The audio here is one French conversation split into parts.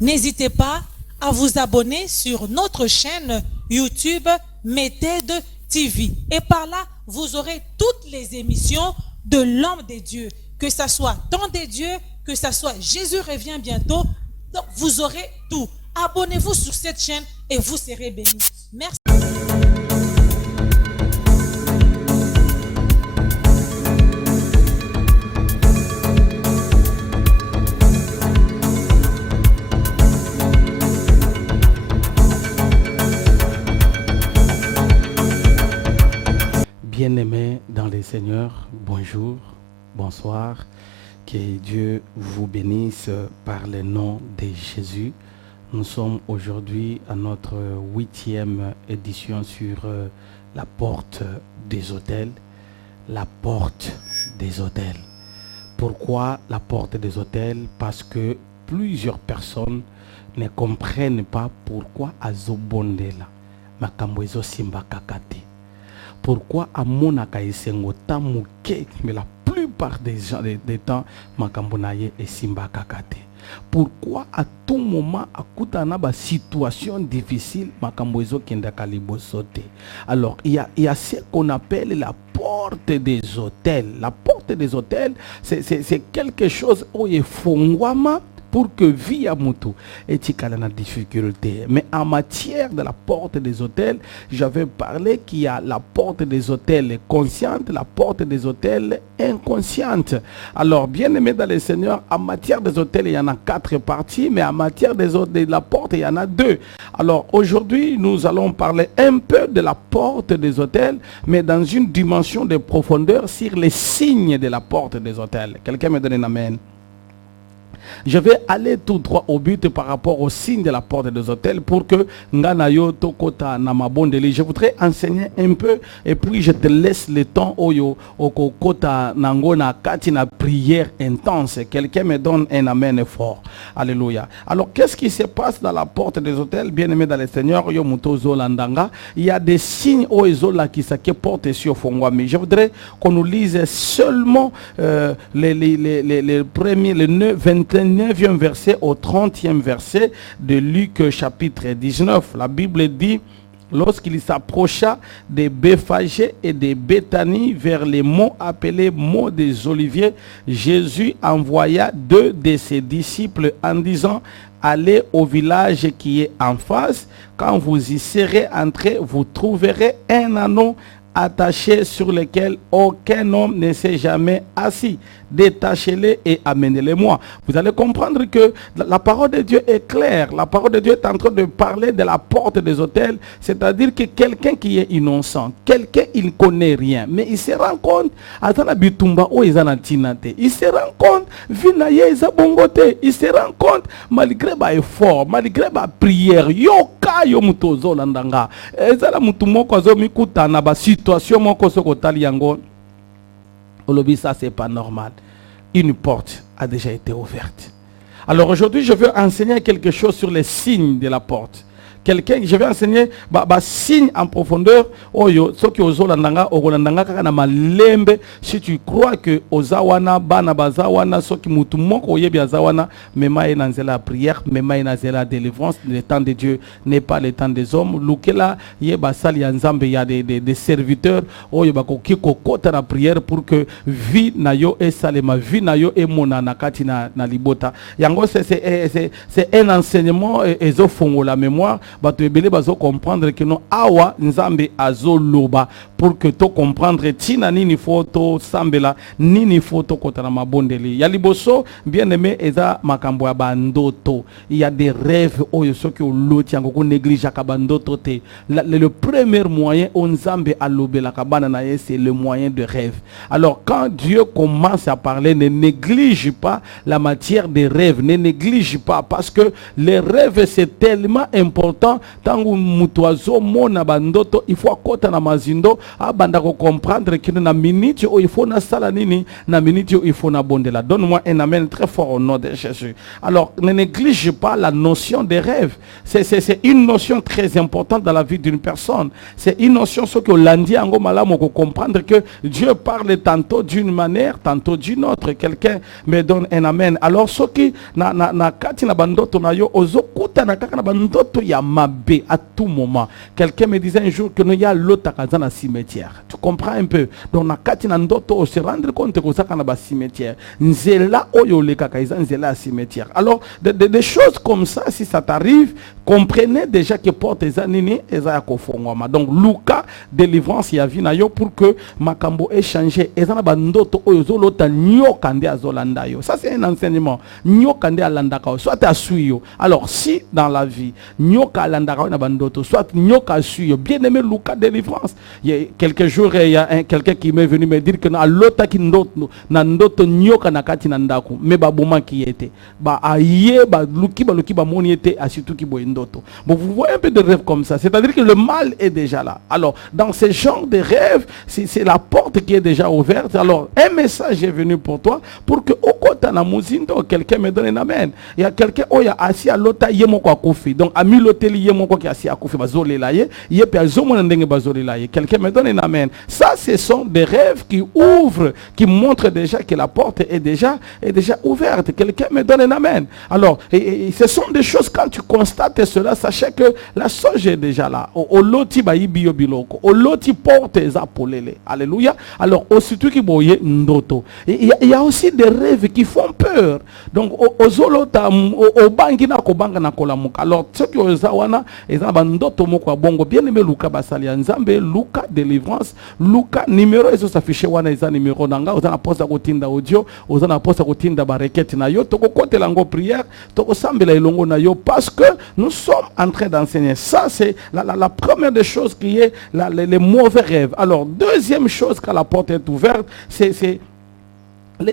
N'hésitez pas à vous abonner sur notre chaîne YouTube Méthode TV. Et par là, vous aurez toutes les émissions de l'homme de Dieu. Que ça soit Temps de Dieu, que ça soit Jésus revient bientôt. Donc, vous aurez tout. Abonnez-vous sur cette chaîne et vous serez bénis. Merci. Bien-aimés dans le Seigneur, bonjour, bonsoir. Que Dieu vous bénisse par le nom de Jésus. Nous sommes aujourd'hui à notre 8e édition sur la porte des hôtels. La porte des hôtels. Pourquoi la porte des hôtels? Parce que plusieurs personnes ne comprennent pas pourquoi azobondela makambo simba kakate. Pourquoi amonaka esengo tamuke, mais la plupart des temps makambo naye simba kakate. Pourquoi à tout moment akutana ba situation difficile makambo kenda kalibo sote. Alors il y a ce qu'on appelle la porte des hôtels. La porte des hôtels, c'est quelque chose où il fongwama pour que vie à Moutou et la difficulté. Mais en matière de la porte des hôtels, j'avais parlé qu'il y a la porte des hôtels consciente, la porte des hôtels inconsciente. Alors, bien aimé dans le Seigneur, en matière des hôtels, il y en a 4 parties, mais en matière de la porte, il y en a 2. Alors, aujourd'hui, nous allons parler un peu de la porte des hôtels, mais dans une dimension de profondeur sur les signes de la porte des hôtels. Quelqu'un me donne un amen? Je vais aller tout droit au but par rapport au signe de la porte des hôtels pour que Nganayo Tokota Namabondeli. Je voudrais enseigner un peu et puis je te laisse le temps Oyo Okokota Nangona Katina prière intense. Quelqu'un me donne un amen fort. Alléluia. Alors qu'est-ce qui se passe dans la porte des hôtels? Bien aimé dans le Seigneur, Yomuto Zolandanga, il y a des signes Oezola qui portent sur Fongwami. Je voudrais qu'on nous lise seulement les premiers, les 29e verset au 30e verset de Luc chapitre 19. La Bible dit: lorsqu'il s'approcha de Béphagé et de Béthanie vers les monts appelés monts des Oliviers, Jésus envoya 2 de ses disciples en disant: allez au village qui est en face. Quand vous y serez entrés, vous trouverez un anneau attaché sur lequel aucun homme ne s'est jamais assis. Détachez-les et amenez-les-moi. Vous allez comprendre que la parole de Dieu est claire. La parole de Dieu est en train de parler de la porte des hôtels. C'est-à-dire que quelqu'un qui est innocent, quelqu'un il ne connaît rien, mais il se rend compte, il se rend compte, il se rend compte, malgré les efforts, malgré la prière, situation ça c'est pas normal. Une porte a déjà été ouverte. Alors aujourd'hui je veux enseigner quelque chose sur les signes de la porte. Je vais enseigner signe en profondeur. Si tu crois que ozawana bana bazawana soki mutu moko oyebi azawana mema enanzela prière, mema enanzela délivrance. Le temps de Dieu n'est pas le temps des hommes. Lukela yeba sali nzambe, il y a des serviteurs oyeba koki kokota na prière pour que vie na yo esalema, vie na yo emona na kati na libota. Yango c'est un enseignement ezofongo la mémoire. Bato ebele bazo comprendre que non awa nzambe azoloba pour que to comprendre tina nini foto sambela nini foto kotana mabondeli ya liboso. Bien aimé eza makambo ya bandoto. Il y a des rêves oyo soki oloti yango ko néglige ka bandoto te. Le premier moyen on nzambe alobela ka bana na ye c'est le moyen de rêve. Alors quand Dieu commence à parler, ne néglige pas la matière des rêves, ne néglige pas, parce que les rêves c'est tellement important important tangu mutu azomona bandoto il faut akota na mazindo abanda ko comprendre que na minute où il faut na sala nini na minute où il faut na bondela. Donne-moi un amen très fort au nom de Jésus. Alors ne néglige pas la notion des rêves. C'est une notion très importante dans la vie d'une personne. C'est une notion ce que lundi ango malamu ko comprendre que Dieu parle tantôt d'une manière, tantôt d'une autre. Quelqu'un me donne un amen. Alors ce qui na kati na bandoto na yo ozokuta na kaka na bandoto ya mabe à tout moment. Quelqu'un me disait un jour que nous y a l'autre dans le cimetière. Tu comprends un peu? Donc na kati na ndoto on se rendre compte que ça kana ba cimetière. Nzela oyo le kaka nzela cimetière. Alors des choses comme ça, si ça t'arrive, comprenez déjà que porte ezanini ezaya kofongwama. Donc Luka délivrance ya vina yo pour que makambo échanger ezana bandoto oyo zolota nyoka nde azolanda yo. Ça c'est un enseignement. Nyoka nde alandaka soit à suyo. Alors si dans la vie nyoka alandaka na bandoto soit nyoka suyo. Bien aimé Luka délivrance. Il y a quelques jours il y a quelqu'un qui m'est venu me dire que na lota ki ndoto nyoka na kati na ndako mais ba boma qui était ba aye ba luki ba moni était asitu ki boendoto. Bon vous voyez un peu de rêves comme ça. C'est-à-dire que le mal est déjà là. Alors dans ce genre de rêves, c'est la porte qui est déjà ouverte. Alors un message est venu pour toi pour que au kota na muzindo quelqu'un me donne un amen. Il y a quelqu'un oh ya asi a lota yemoko akufi. Donc ami loteli yemoko ki asi akufi bazolela ye pe azomona ndenge bazolela ye. Quelqu'un me donne un amen. Ça ce sont des rêves qui ouvrent, qui montrent déjà que la porte est déjà ouverte. Quelqu'un me donne un amen. Alors et ce sont des choses quand tu constates cela, sachez que la soge est déjà là. Oloti ba ibio biloko. Oloti porte ezapolele. Alléluia. Alors aussitôt qui boye ndoto. Il y a aussi des rêves qui font peur. Donc ozolota obangi na kobanga na kolamuka. Alors ceux qui ozawana ezaba ndoto moko bongo bien aimé Luka basalia nzambe Luka délivrance Luka numéro ezo s'afficher wana eza numéro nanga ozana posa kotinda audio ozana posa kotinda ba requête na yo toko kotela ngo prière toko sambela ilongo na yo parce que nous sommes en train d'enseigner. Ça c'est la première des choses qui est les mauvais rêves. Alors deuxième chose quand la porte est ouverte, c'est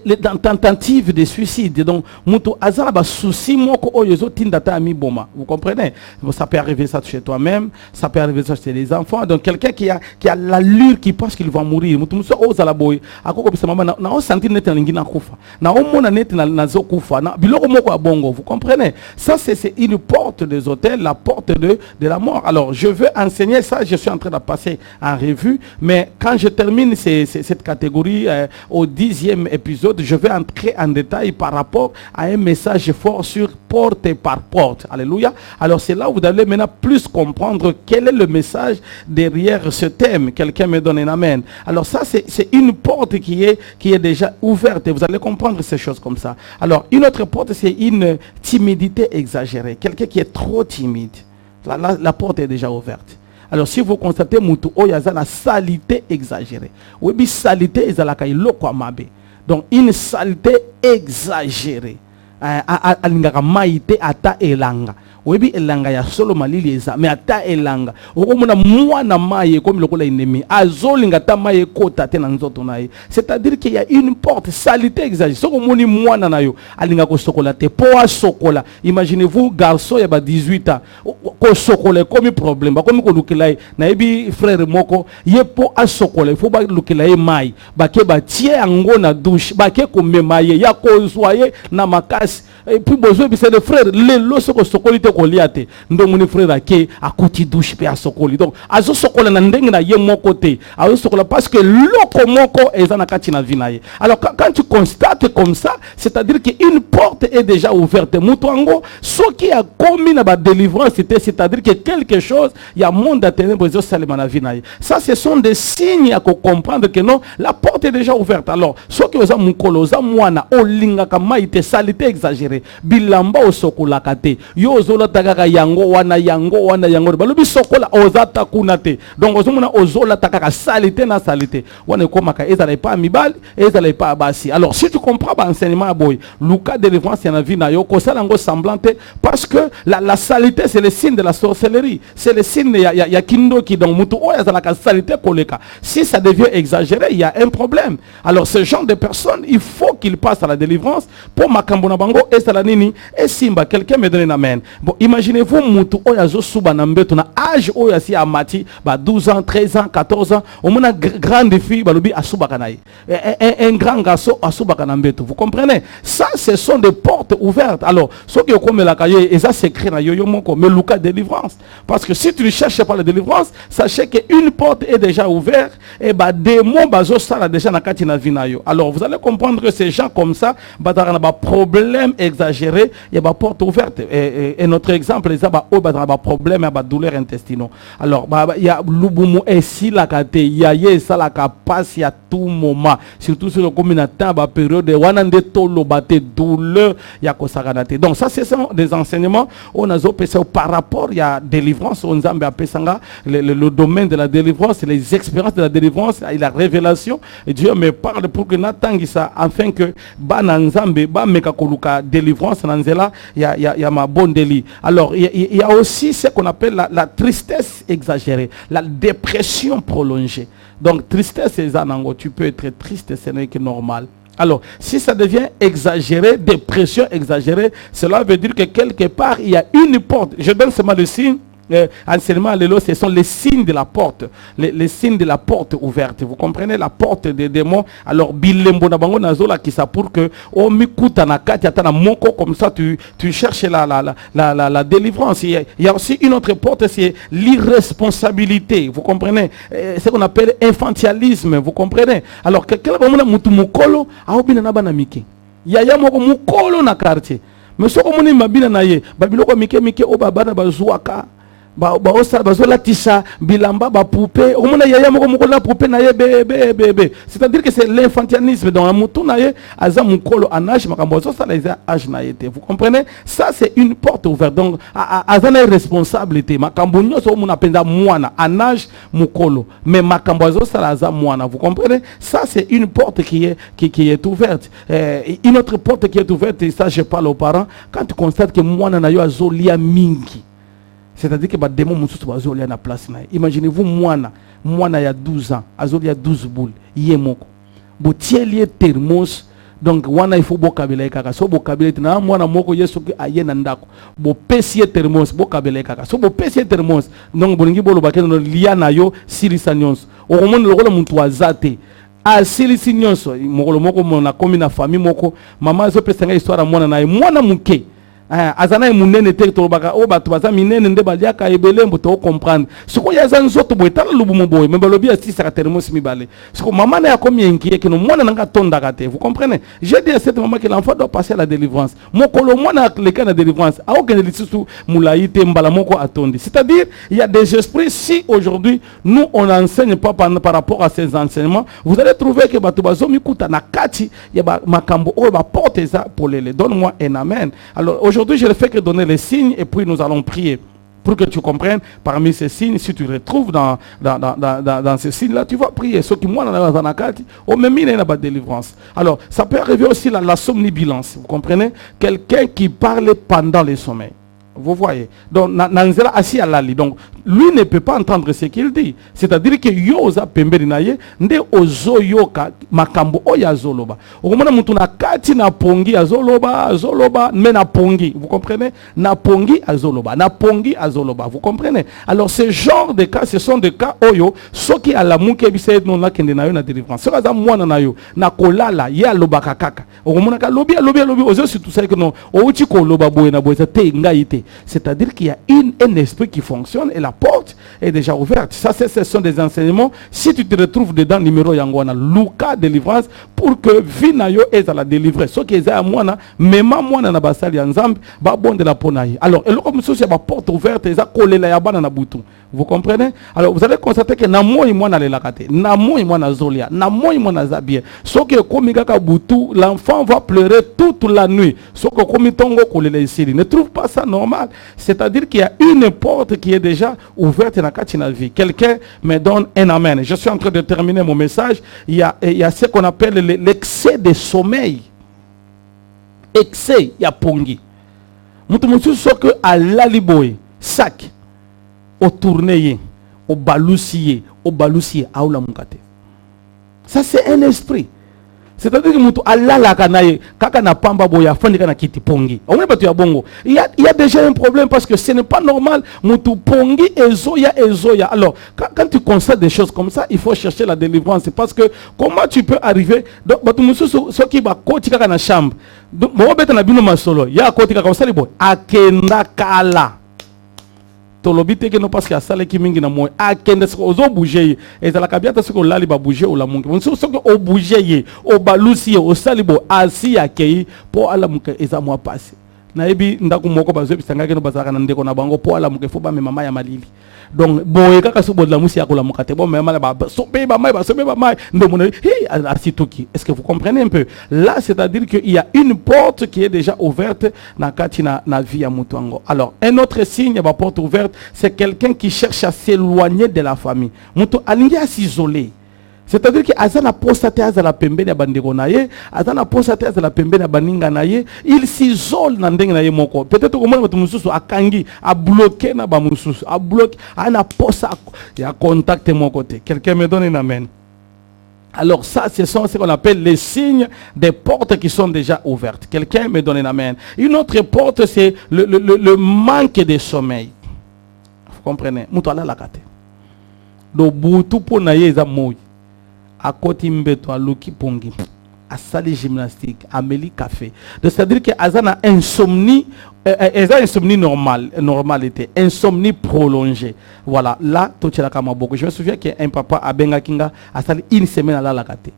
les tentatives de suicide. Donc muto azala ba souci moko oyo tinda ta mi boma. Vous comprenez? Ça peut arriver ça chez toi-même, ça peut arriver ça chez les enfants. Donc quelqu'un qui a l'allure qui pense qu'il va mourir. Muto muso ozala boy akoko bisa mama na o sentir net na ngina kufa. Na o mona net na zo kufa. Na biloko moko abongo. Vous comprenez? Ça c'est une porte des hôtels, la porte de la mort. Alors je veux enseigner ça, je suis en train de passer en revue, mais quand je termine cette catégorie au 10e épisode, je vais entrer en détail par rapport à un message fort sur porte par porte. Alléluia. Alors c'est là où vous allez maintenant plus comprendre quel est le message derrière ce thème. Quelqu'un me donne un amen. Alors ça c'est une porte qui est déjà ouverte et vous allez comprendre ces choses comme ça. Alors une autre porte c'est une timidité exagérée. Quelqu'un qui est trop timide. La porte est déjà ouverte. Alors si vous constatez mutu oyaza la salité exagérée. Oui, bi salité ezalaka iloko amabe. Donc une saleté exagérée. Alingaka maite ata elanga. Webi elanga ya solo malili eza mais ata elanga okomona mwana maye comme lokola ennemi azolinga ta maye kota te na nzoto naye. C'est-à-dire qu'il y a une porte salité exagérée. Soko moni mwana na yo alinga ko sokola te po a sokola. Imaginez-vous garçon ya ba 18 ans ko sokola comme problème ba comme ko lukela na ebi frère moko ye po a sokola il faut ba lukela e mai ba ke ba tie ango na douche ba ke ko memaye ya ko soye na makasi. Et puis besoin c'est le frère le loso ko sokoli te ko liate ndo moni frère ake akoti douche pe a sokoli. Donc azo sokola na ndenge na ye moko te azo sokola parce que loko moko eza na kati na vie na ye. Alors quand tu constates comme ça, c'est-à-dire qu'une porte est déjà ouverte. Mutuango ce qui a commis na ba délivrance c'est-à-dire que quelque chose il y a monde à ténèbres zo salema na vie na ye. Ça ce sont des signes à comprendre que non, la porte est déjà ouverte. Alors ce qui oza mukolo oza mwana olinga ka maite salité exagérée bilamba osokola kate yo ozola takaka yango wana balobi sokola ozata kunate. Donc ozomona ozola takaka salité na salité wana komaka ezala pas mibal ezala pas basi. Alors si tu comprends ba enseignement boy Luka délivrance na vie na yo ko sala ngo semblante parce que la salité c'est le signe de la sorcellerie, c'est le signe ya kindoki. Donc mutu oya zala ka salité koleka. Si ça devient exagéré, il y a un problème. Alors ce genre de personnes, il faut qu'ils passent à la délivrance pour makambo na bango et salanini et simba quelqu'un me donne un amen. Bon, imaginez-vous mutu oyazo suba na mbeto na âge oyasi amati ba 12 ans, 13 ans, 14 ans, au moins grande fille balobi asuba kanaï. Un grand garçon asuba kanambeto. Vous comprenez? Ça ce sont des portes ouvertes. Alors, ce qui est comme la cahier et ça s'écrit na yoyo moko mais Lucas délivrance. Parce que si tu ne cherches pas la délivrance, sachez qu'une porte est déjà ouverte et bah démon bazo sala déjà na kati na vinayo. Alors, vous allez comprendre que ces gens comme ça, bah dans ba problème exagéré, il y a ba porte ouverte et notre exemple les ba o ba dans ba problème ba douleur intestinaux. Alors, bah il y a lubumu et si la kate ya ça la passe à tout moment, surtout sur le communautaire ba période wanande tolo bate douleur ya ko saganate. Donc ça c'est des enseignements on a par rapport il y a délivrance on zambe apesanga le domaine de la délivrance, les expériences de la délivrance et la révélation et Dieu me parle pour que natangisa afin que ba nzambe ba meka koluka délivrance nanzela il y a ma bonne délit. Alors il y a aussi ce qu'on appelle la tristesse exagérée, la dépression prolongée. Donc tristesse c'est zanango, tu peux être triste, ce n'est que normal. Alors, si ça devient exagéré, dépression exagérée, cela veut dire que quelque part, il y a une porte. Je donne seulement le signe. Enseignement, ce sont les signes de la porte. Les signes de la porte ouverte. Vous comprenez? La porte des démons. Alors, bilembo na bango nazola qui ça pour que oh mikuta na kati atana moko comme ça tu cherches la délivrance. Il y a aussi une autre porte, c'est l'irresponsabilité. Vous comprenez? C'est ce qu'on appelle infantilisme. Vous comprenez? Alors, quelqu'un comme mutu mukolo aobina na bana mike. Yaya moko mukolo na quartier. Mais ce qu'on mabina na ye, babiloko mike obabana bazuaka. Bazolatisa bilamba ba poupée au moins yaya moko moko la poupée na ye bébé, c'est-à-dire que c'est l'infantilisme dans mutu na ye aza mukolo anage makambo ça les âge na yete. Vous comprenez? Ça c'est une porte ouverte. Donc azana responsabilité makambo nyoso muna penda mwana anage mukolo mais makambo ça la za mwana. Vous comprenez? Ça c'est une porte qui est ouverte. Une autre porte qui est ouverte et ça je parle aux parents quand tu constates que mwana na yo azolia mingi. C'est-à-dire que les démons sont à la place. Imaginez-vous, moi, il y a 12 ans, il y a 12 boules, il y a moko. Bo tieli thermos, donc wana il faut bokabele kaka. So bokabele tina moi na moko yeso ki aye na ndako. Bo pesi thermos bokabele kaka. So bo pesi thermos, donc bolingi bolo bakena no liana yo silisa nyonso. O komona lokola muntu azate. A silisi nyonso, mokolo moko mona komi na famille moko, mama zo pesanga histoire mwana na mwana muke. Azana munene te tolobaka o bato baza minene nde baliaka ebele mboto comprendre siko yaza nzoto boetala lubumo boye me balobi asi saka termos mibale siko maman na yakomi inquiet que no mwana nanga tonda kate. Vous comprenez? J'ai dit à cette maman que l'enfant doit passer à la délivrance. Mokolo mwana le cas de délivrance a aucun lisusu mulaite mbala moko atondi. C'est-à-dire il y a des esprits. Si aujourd'hui nous on n'enseigne pas par rapport à ces enseignements, vous allez trouver que bato bazomi kuta na kati ya makambo o ba porte ça pour les donne-moi un amen. Alors aujourd'hui, je ne fais que donner les signes et puis nous allons prier pour que tu comprennes parmi ces signes. Si tu retrouves dans ces signes-là, tu vas prier. Ce qui moi dans la carte, on me mine la délivrance. Alors, ça peut arriver aussi la somnambulance. Vous comprenez? Quelqu'un qui parle pendant les sommeils. Vous voyez? Donc, Nanzela assis à l'ali. Donc, lui ne peut pas entendre ce qu'il dit. C'est-à-dire que yoza pembeli naye nde ozo yoka makambo oya zoloba. Okomona mutu na kati na pongi azoloba mais na pongi. Vous comprenez? Na pongi azoloba. Vous comprenez? Alors ce genre de cas, ce sont des cas oyo soki alamu ke bise non la kende na yo na délivrance. Soka za mwana na yo na kolala ya loba kakaka. Okomona ka lobi ozo surtout ça que non outi ko loba boye na boye te ngaite. C'est-à-dire qu'il y a un esprit qui fonctionne et la porte est déjà ouverte. Ça, ce sont des enseignements. Si tu te retrouves dedans, numéro Yangwana, Lucas délivrance, pour que Vinayo est à la délivrer. Ce qui est à moi, même moi, na basali ensemble, bon de la ponaï. Alors, et le comme ça, c'est la porte ouverte, et ça colle la yabana na bouton. Vous comprenez? Alors, vous allez constater que namo et moi na lelakate, namo et moi na zolia, namo et moi na zabie. Ce qui est comme boutou, l'enfant va pleurer toute la nuit. Ce qui est comme tongo colle les ici. Ne trouve pas ça normal. C'est-à-dire qu'il y a une porte qui est déjà ouverte dans la vie. Quelqu'un me donne un amen. Je suis en train de terminer mon message. Il y a ce qu'on appelle l'excès de sommeil. Excès, il y a pongi. Moutou ce que à l'aliboy, sac, au tourné, au balousier, à la mukate. Ça c'est un esprit. C'est-à-dire que mutu alala kanaye kaka na pamba boya fandi kana kiti pongi. On est pas ya bongo. Il y a déjà un problème parce que ce n'est pas normal mutu pongi ezoya. Alors quand tu constates des choses comme ça, il faut chercher la délivrance parce que comment tu peux arriver donc batu musu so ki ba koti kaka na chambre. Donc mo beta na bino masolo. Ya koti kaka osali bo akenda kala. Tolobite que non parce qu'il y a ça qui mingi na moi akende ozo bouger et ça la kabiata ce que lali ba bouger ou la mungi on ce que o bouger o balusi o salibo asi akei po ala muke eza moi passe na ebi ndako moko bazo bisanga ke no bazaka na ndeko na bango po ala muke fo ba mama ya malili donc boye kaka so bodla musi akola mukate bon mais mala ba sobe ba mai ndo mona asitoki. Est-ce que vous comprenez un peu là? C'est-à-dire qu'il y a une porte qui est déjà ouverte na kati na vie ya mutuango. Alors un autre signe ya ba porte ouverte, c'est quelqu'un qui cherche à s'éloigner de la famille. Mutu alingi à s'isoler. C'est-à-dire que azana postate azala pembeni ya bandeko na ye, azana postate azala pembeni ya baninga na ye, il s'isole na ndenge na ye moko. Peut-être que mutu mususu akangi a bloqué na ba mususu, a bloqué ana posa ya contact mon côté. Quelqu'un me donne un amen. Alors ça, ce sont ce qu'on appelle les signes des portes qui sont déjà ouvertes. Quelqu'un me donne un amen. Une autre porte, c'est le manque de sommeil. Vous comprenez? Mutu ala la kate. Do butu po na ye za moi. À côté mbeto à luki pongi à salle gymnastique à meli café. C'est-à-dire que azana insomnie normalité, insomnie prolongée. Voilà, là tout est là comme beaucoup. Je me souviens qu'un papa à Benga Kinga a sali une semaine à la kate.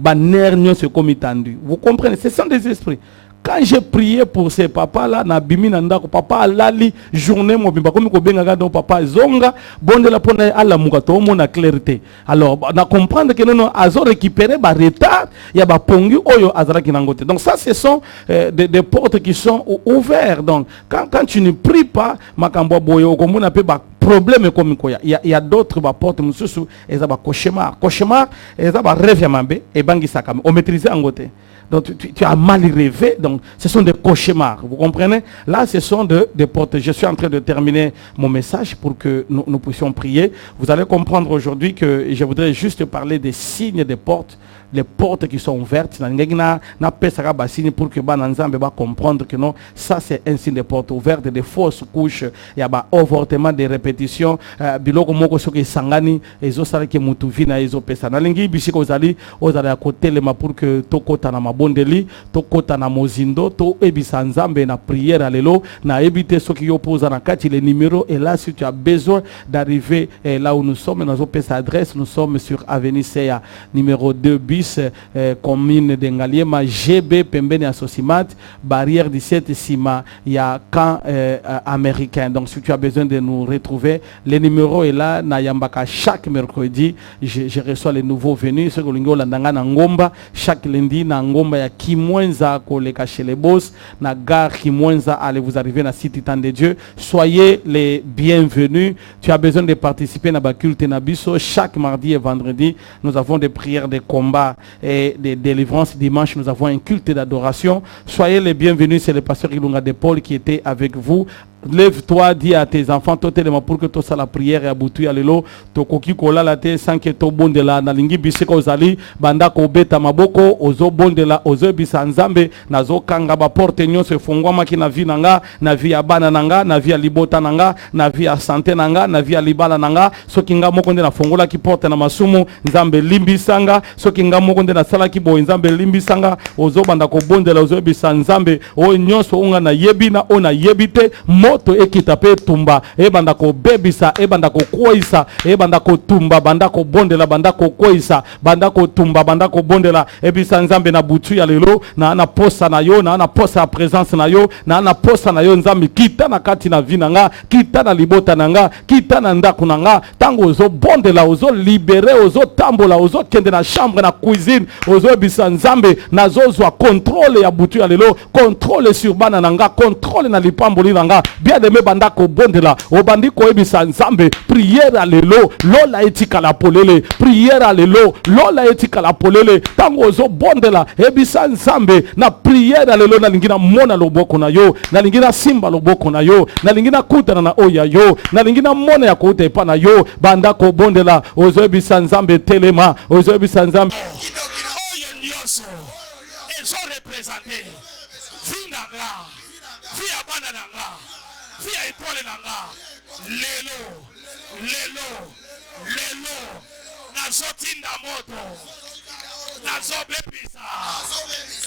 Ba nerf se comme tendu. Vous comprenez, ce sont des esprits. Quand j'ai prié pour ces papas-là, na bimi nandako papa alali journée mo bimba comme ko benga donc papa zonga bonde la pona ala mukato mo na clarté. Alors na comprendre que non azo récupérer ba retard, ya ba pongi oyo azara kinangote. Donc ça ce sont des portes qui sont ouvertes. Donc quand tu ne pries pas makambo boyo comme on appelle ba problème comme quoi il y a d'autres ba portes mususu eza ba cauchemar eza ba rêve ya mambe e bangi sakame on maîtriser angote. Donc tu as mal rêvé, donc ce sont des cauchemars, vous comprenez? Là, ce sont des portes. Je suis en train de terminer mon message pour que nous puissions prier. Vous allez comprendre aujourd'hui que je voudrais juste parler des signes des portes, les portes qui sont ouvertes. Pour que Bananzambe va comprendre que non, ça c'est un signe de portes ouvertes, des fausses couches, il y a un avortement, des répétitions. Biloko moko soki sangani, ezo sala ke mutuvina ezo pesa. Nalingi bisiko ozali à côté le ma pour que tokota na mabondeli, tokota na mozindo, to ebisa nzambe na prière lelo, na ebite soki yo posa na kati les numéros. Et là, si tu as besoin d'arriver là où nous sommes, nous avons sa adresse, nous sommes sur Avenue Seya, numéro 2 bis. Commune de Ngaliema, GB Pembeni Associmat, barrière 17 Sima, il y a camp américain. Donc si tu as besoin de nous retrouver, le numéro est là, Nayambaka, chaque mercredi, je reçois les nouveaux venus, ceux qui ont Ngomba, chaque lundi, na Ngomba, il y a Kimwenza, Koleka chez les boss, na gare Kimwenza, allez vous arriver na Cité Temps de Dieu, soyez les bienvenus. Tu as besoin de participer à la culte Nabiso, chaque mardi et vendredi, nous avons des prières de combat et des délivrances. Dimanche, nous avons un culte d'adoration. Soyez les bienvenus. C'est le pasteur Ilunga de Paul qui était avec vous. Lève-toi, dis à tes enfants totalement pour que tout ça la prière et aboutu à l'élo. Tokoki kola la te sans que to bon de la nalingi biseko zali banda ko beta maboko ozo bon de la ozo bisanzambe nazo kanga ba porte nyo se fongwa maki na vi nanga na vi ya bana nanga na vi ya libota nanga na vi ya santé nanga na vi ya libala nanga soki nga moko nde na fongola ki porte na masumu nzambe limbisanga soki nga moko nde na sala ki bo nzambe limbisanga ozo banda ko bon de la ozo bisanzambe o nyonso unga na yebi na ona yebite moto ekitape tumba e banda ko bebisa e banda ko koisa e banda ko tumba banda ko bondela banda ko koisa banda ko tumba banda ko bondela e bisa nzambe na butu ya lelo na na posa na yo na na posa ya présence na yo na na posa na yo nzambe kita na kati na vina nga kita na libota na nga kita na ndaku na nga tango ozo bondela ozo libere ozo tambola ozo kende na chambre na cuisine ozo bisa nzambe na zozwa contrôle ya butu ya lelo contrôle sur bana na nga contrôle na lipamboli na nga bien aimé banda ko bondela o bandi ko ebisa nzambe prière à lelo lola etika la polele prière à lelo lola etika la polele tango ozo bondela ebisa nzambe na prière à lelo na lingina mona loboko na yo na lingina simba loboko na yo na lingina kutana na oya yo na lingina mona ya kuta epa na yo banda ko bondela ozo ebisa nzambe telema ozo ebisa nzambe présenter. Vie nanga. Vie à banananga. Vie à étoile nanga. Lelo. Nazotinda moto. Nazobebisa.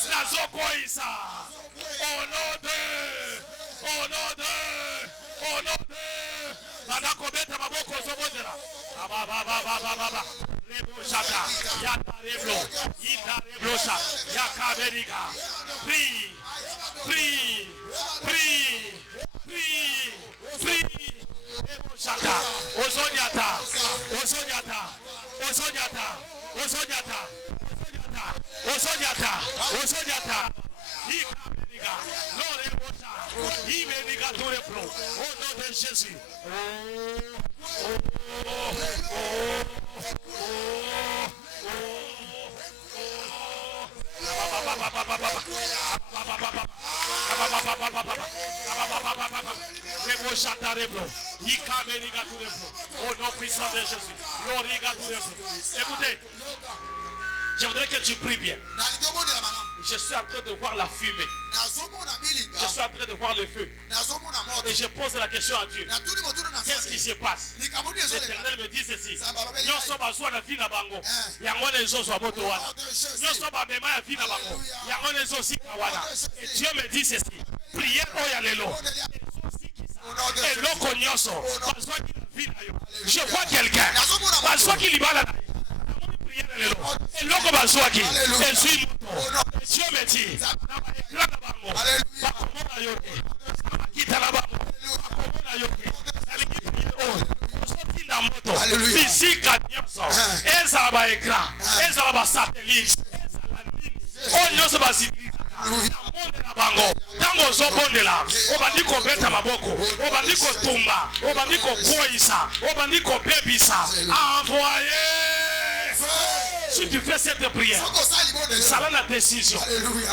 Nazokoisa. Au nom de. Banakobeta maboko zobodera. Baba. Rebo shaka. Yata reblo. Ita reblo shaka. Yaka beriga. Prie. Rebo shaka. Ozonyata. Ika beriga. No rebo shaka. Iberiga to reblo. Au nom de Jésus. Au nom puissant de Jésus. Écoutez, je voudrais que tu pries bien. Je suis en train de voir la fumée. Je suis en train de voir le feu. Et je pose la question à Dieu. Qu'est-ce qui se passe? L'Éternel me dit ceci. Nous sommes à soi la vie na bango. Yango les autres sont moto wana. Nous sommes à même la vie na bango. Yango les autres aussi kawana. Et Dieu me dit ceci. Prière oyalelo. Et loko nyonso. Je vois quelqu'un. Parce qu'il y va et loko bazwaki. Et suis moto. Dieu me dit. Bisika nyonso ezala ba écran ezala ba satellite oyo nyonso bazibika monde na bango ntango ozobondela obandi kobeta maboko obandi kotumba obandi kokweyisa obandi kobebisa envoyer. Si tu fais cette prière, ça va la décision.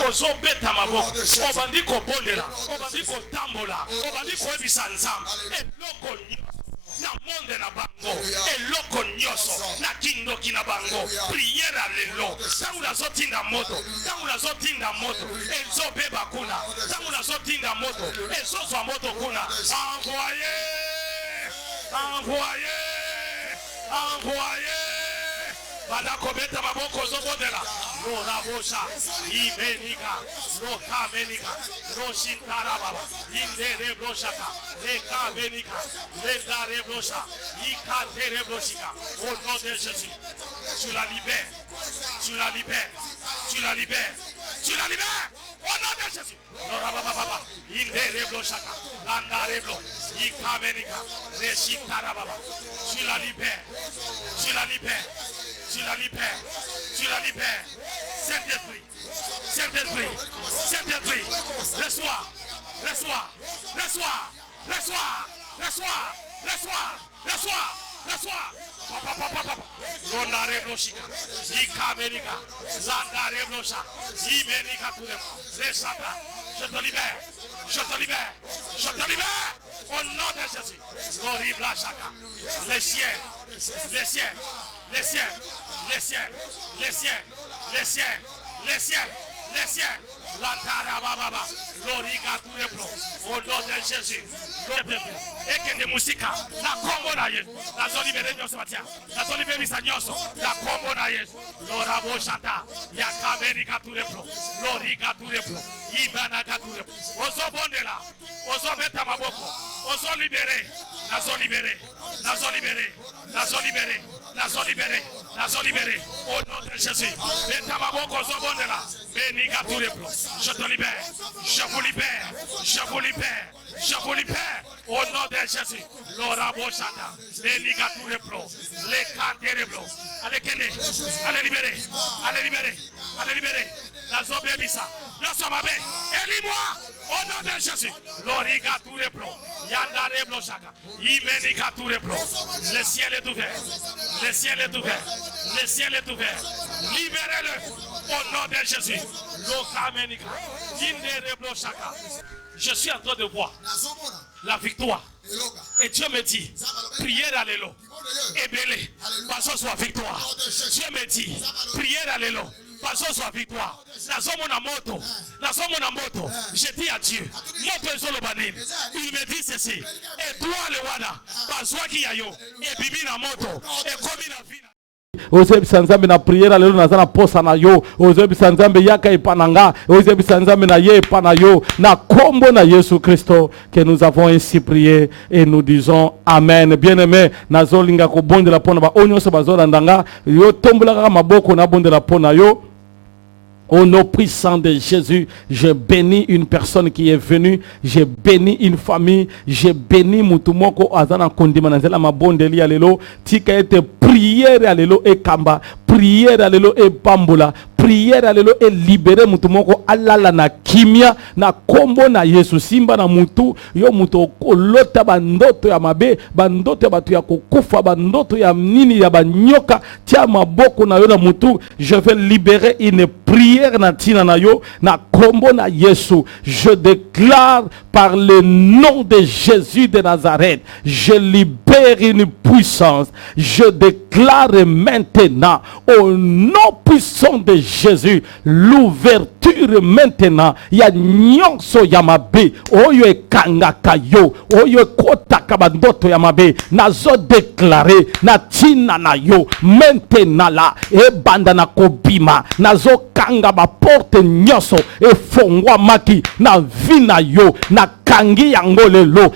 Ozobeta maboko obandi kobondela obandi kotambola obandi koyebisa nzambe eloko na monde na bango eloko nyonso na kindoki na bango prière à lelo tangu nazotinda moto ezobeba kuna tangu nazotinda moto ezozwa moto kuna envoyer banakobeta maboko zobondela no rabosha ibenika no kamenika no shintarababa indere bloshaka leka benika lenda reblosha ikatere bloshika au nom de Jésus. Tu la libères au nom de Jésus. No rababa indere bloshaka landa reblo ikamenika le shintarababa. Tu la libères. Saint-Esprit, reçois. Londare bloshika, ikamerika, zandare blosha, imenika tout je te libère. Au nom de Jésus. Horrible chaka. Les siens. La tarababa. Loriga tout le blanc. Au nom de Jésus. Et que des musiques. La combo naïe. La zone libérée de Somatia. La zone libérée de Nyoso. La combo naïe. Lorabo chata. Yakamerika tout le blanc. Loriga tout le blanc. Ibanaga tout le blanc. Ozo bondela. Ozo beta maboko. Ozo libéré. La zone libérée. Au nom de Jésus. Beta maboko ozo bondela. Beniga tout le blanc. Je te libère. Je vous libère. Au nom de Jésus. Lorabo chata. Beniga tout le blanc. Les cantés les blancs. Allez libérer. La zone bébisa. Nous sommes avec. Élis-moi. Au nom de Jésus. Loriga tout le blanc. Yandare blanc chaka. Imeniga tout le blanc. Le ciel est ouvert. Libérez-le. Au nom de Jésus. Lokamenika. Indere blanc chaka. Je suis en train de voir la victoire. Et Dieu me dit, prière à l'élo. Et belé, parce que soit victoire. Dieu me dit, prière à l'élo. bazozwa victoire. Nazomona moto. Nazomona moto. Je dis à Dieu. Moto ezolo banini. Il me dit ceci. Étoile wana. Bazwaki yayo. Et bibi na moto. Et komi na vina. Ozebisa nzambe na prière lelo naza na posa na yo. Ozebisa nzambe yaka epananga. Ozebisa nzambe na ye epana yo. Na kombo na Yesu Christo que nous avons ainsi prié et nous disons amen. Bien-aimé, nazo linga ko bondela pona ba onyoso bazola ndanga yo tombola maboko na bondela pona yo. Au nom puissant de Jésus, je bénis une personne qui est venue, je bénis une famille, je bénis mutumoko azana kondimanazela mabondeli alelo, tika ete prière alelo e kamba, prière alelo e bambola, prière alelo e libérer mutumoko alala na kimia na kombo na Yesu simba na mutu yo muto kolota bandoto ya mabe, bandoto ya batu ya kokufa, bandoto ya nini ya banyoka, tia maboko na yo na mutu, je vais libérer une prière na tina na yo na kombo na Yesu. Je déclare par le nom de Jésus de Nazareth, je libère une puissance. Je déclare maintenant au nom puissant de Jésus l'ouverture maintenant ya nyonso ya mabe oyo ekangaka yo oyo ekotaka bandoto ya mabe nazo déclarer na tina na yo maintenant la ebanda na kobima nazo kanga ba porte nyonso efongwamaki na vina yo na kangi yango lelo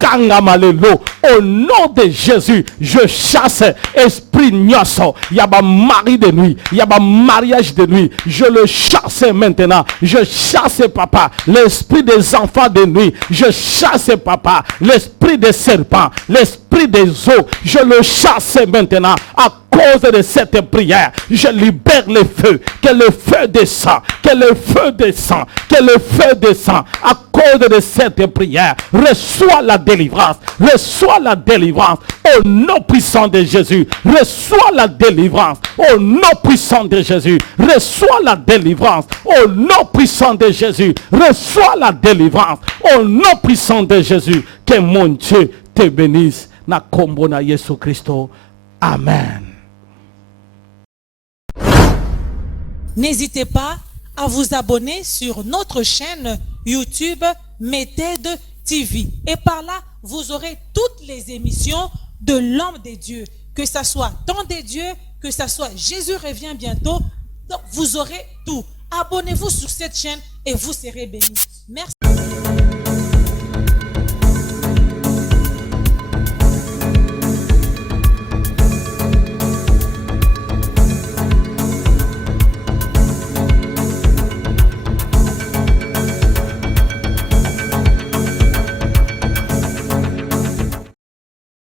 kanga malelo. Au nom de Jésus, je chasse esprit nyoso. Yaba mari de nuit, yaba mariage de nuit. Je le chasse maintenant. Je chasse papa l'esprit des enfants de nuit. Je chasse papa l'esprit des serpents, l'esprit des eaux. Je le chasse maintenant à cause de cette prière. Je libère le feu. Que le feu descend. Que le feu descend. Que le feu descend. À cause de cette prière, reçois la délivrance. Reçois la délivrance. Au nom puissant de Jésus. Reçois la délivrance. Au nom puissant de Jésus. Reçois la délivrance. Au nom puissant de Jésus. Reçois la délivrance. Au nom puissant de Jésus. Que mon Dieu te bénisse. Na kombo na Yesu Christo. Amen. N'hésitez pas à vous abonner sur notre chaîne YouTube Méthode TV. Et par là, vous aurez toutes les émissions de l'homme de Dieu. Que ce soit Temps de Dieu, que ce soit Jésus revient bientôt. Donc, vous aurez tout. Abonnez-vous sur cette chaîne et vous serez bénis. Merci.